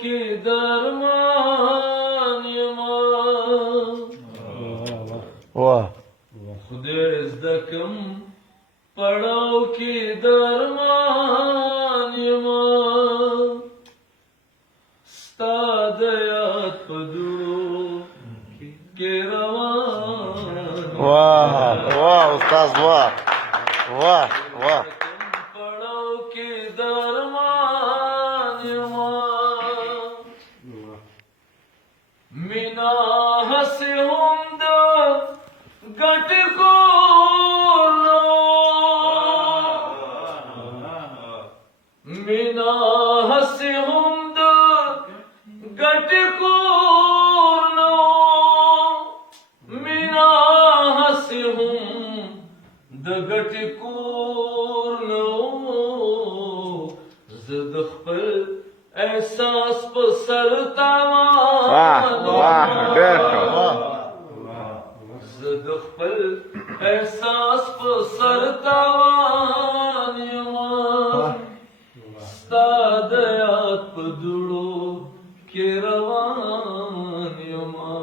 کې درمان یما واه خدای زده کم پړاو کې درمان یما ستا د یاد په دوړو کې روان واه واه استاد واه واه واه پړاو کې درمان یما مینا هسې هم د ګټ کولو مینا هسې هم د ګټ کولو مینا هسې هم د ګټ کولو زه د خپل احساس په سر واه واه ډېر ښه زه د خپل احساس په سر تاوان یما ستا د یاد په دوړو کې روان یما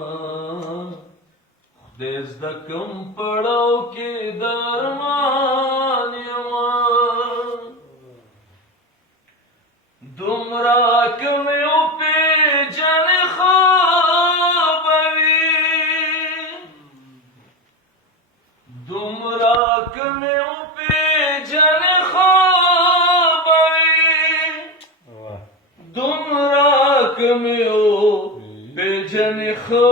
خدای زده کم پړاو کې درمان یما دومره که مې وپېژنې ښه به وي دومره که مې وپېژنې ښه به وي دومره که مې وپېژنې ښه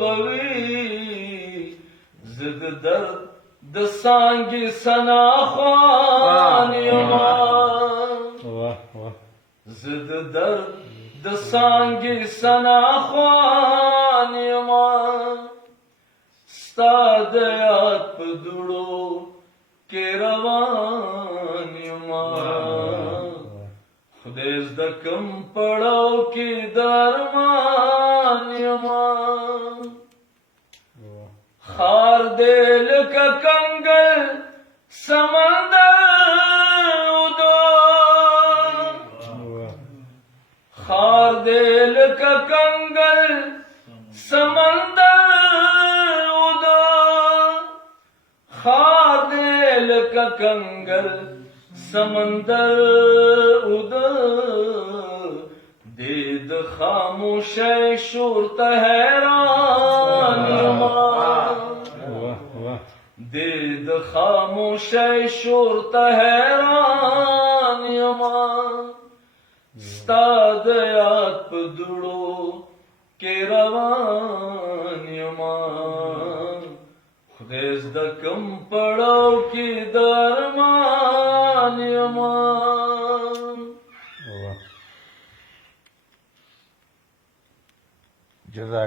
به وي زه د درد د څانګې ثنا خوان یما زه د درد د څانګې ثنا خوان یما ستا د یاد په دوړو کې روان یما خدای زده کم پړاو کې درمان یما خار دې لکه کنګل سمندر خار دې لکه کنګل سمندر ودا خار دې لکه کنګل سمندر ودا دې د خاموشۍ شور ته حیران یما دې د خاموشۍ شور ته حیران یما ستا د یاد په دوړو کې روان یما خدای زده کم پړاو کې درمان یما جزاک